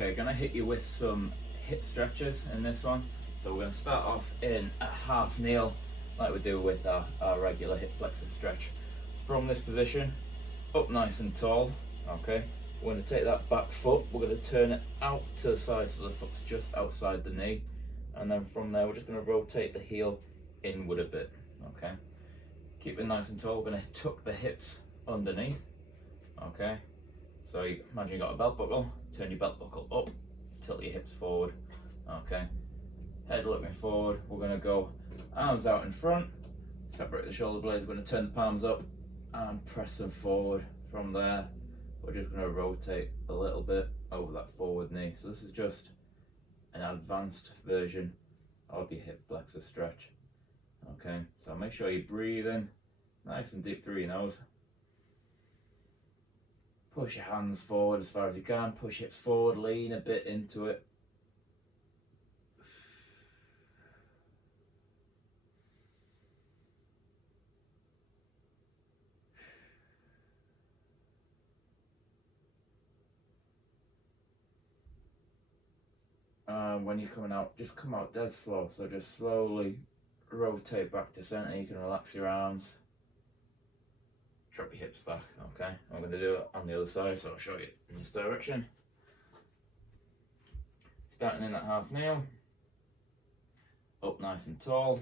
Okay, gonna hit you with some hip stretches in this one. So we're gonna start off in a half kneel, like we do with our regular hip flexor stretch. From this position, up nice and tall, okay? We're gonna take that back foot, we're gonna turn it out to the side so the foot's just outside the knee. And then from there, we're just gonna rotate the heel inward a bit, okay? Keep it nice and tall, we're gonna tuck the hips underneath, okay? So you imagine you got a belt buckle, turn your belt buckle up, tilt your hips forward, okay? Head looking forward, we're gonna go arms out in front, separate the shoulder blades, we're gonna turn the palms up and press them forward. From there, we're just gonna rotate a little bit over that forward knee. So this is just an advanced version of your hip flexor stretch, okay? So make sure you breathe in nice and deep through your nose. Push your hands forward as far as you can, push hips forward, lean a bit into it. When you're coming out, just come out dead slow, so just slowly rotate back to center. You can relax your arms, drop your hips back, okay? I'm going to do it on the other side, so I'll show you in this direction. Starting in that half kneel, up nice and tall,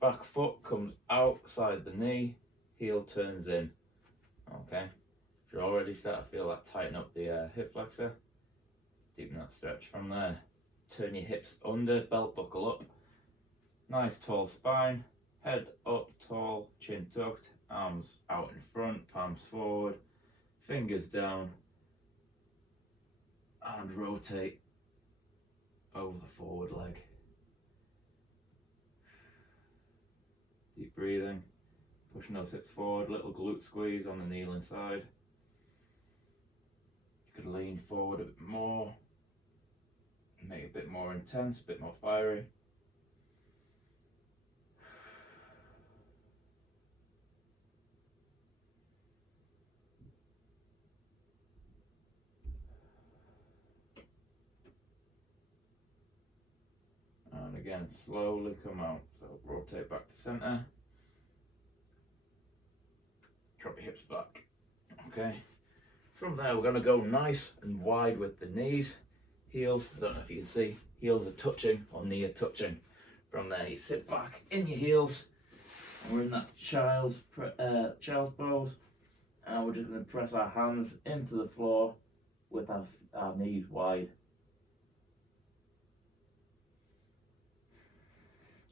back foot comes outside the knee, heel turns in, okay? You're already starting to feel that tighten up the hip flexor, deepen that stretch. From there, turn your hips under, belt buckle up, nice tall spine, head up tall, chin tucked, arms out in front, palms forward, fingers down, and rotate over the forward leg. Deep breathing, pushing those hips forward, little glute squeeze on the kneeling side. You could lean forward a bit more, make it a bit more intense, a bit more fiery. And again, slowly come out. So rotate back to center. Drop your hips back. Okay. From there, we're going to go nice and wide with the knees. Heels, I don't know if you can see, heels are touching or knee are touching. From there, you sit back in your heels. And we're in that child's pose. And we're just going to press our hands into the floor with our knees wide.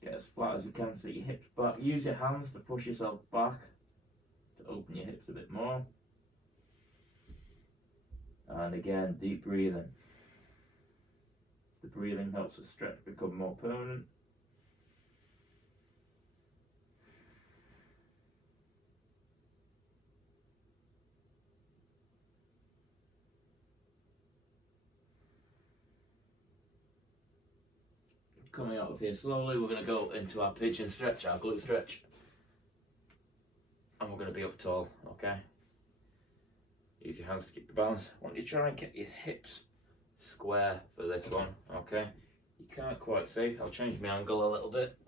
Get as flat as you can, so your hips back. Use your hands to push yourself back to open your hips a bit more. And again, deep breathing. The breathing helps the stretch become more permanent. Coming out of here slowly, we're going to go into our pigeon stretch, our glute stretch. And we're going to be up tall, okay? Use your hands to keep the balance. I want you to try and get your hips square for this one, okay? You can't quite see, I'll change my angle a little bit.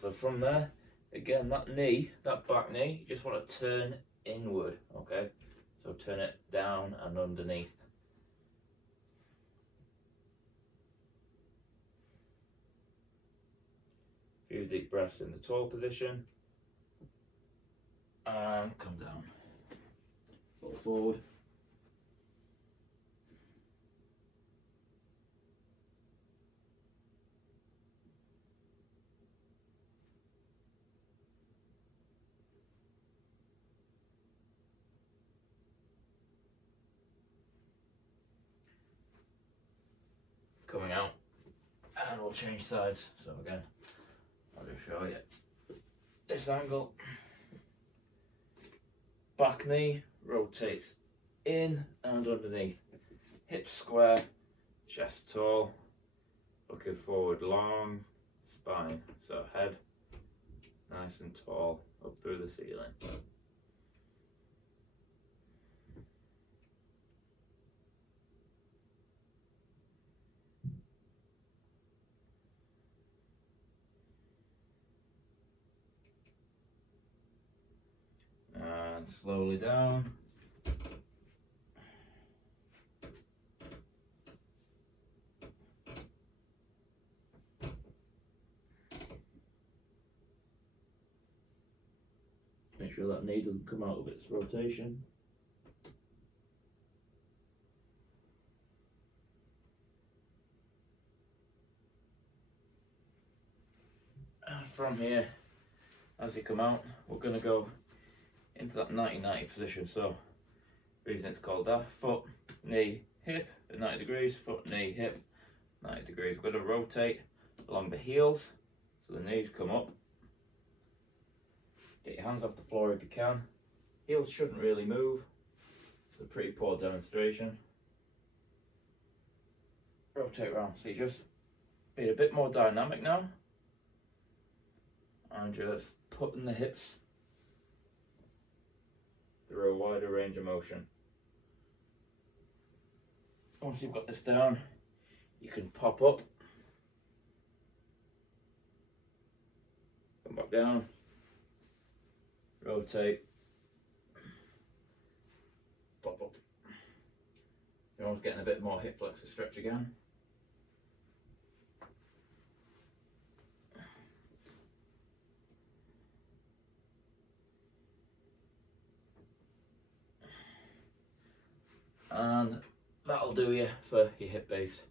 So from there, again, that knee, that back knee, you just want to turn inward, okay? So turn it down and underneath. Few deep breaths in the tall position. And come down. Fall forward. Coming out. And we'll change sides. So again, I'll just show you this angle. Back knee rotates in and underneath. Hips square, chest tall, looking forward long, spine. So head nice and tall up through the ceiling. slowly down. Make sure that knee doesn't come out of its rotation. And from here, as you come out, we're going to go into that 90-90 position. So, the reason it's called that, foot, knee, hip at 90 degrees, foot, knee, hip, 90 degrees. We're going to rotate along the heels, so the knees come up. Get your hands off the floor if you can. Heels shouldn't really move. It's a pretty poor demonstration. Rotate around. So you just be a bit more dynamic now. And just putting the hips through a wider range of motion. Once you've got this down, you can pop up, come back down, rotate, pop up. You're almost getting a bit more hip flexor stretch again. And that'll do you for your hip base.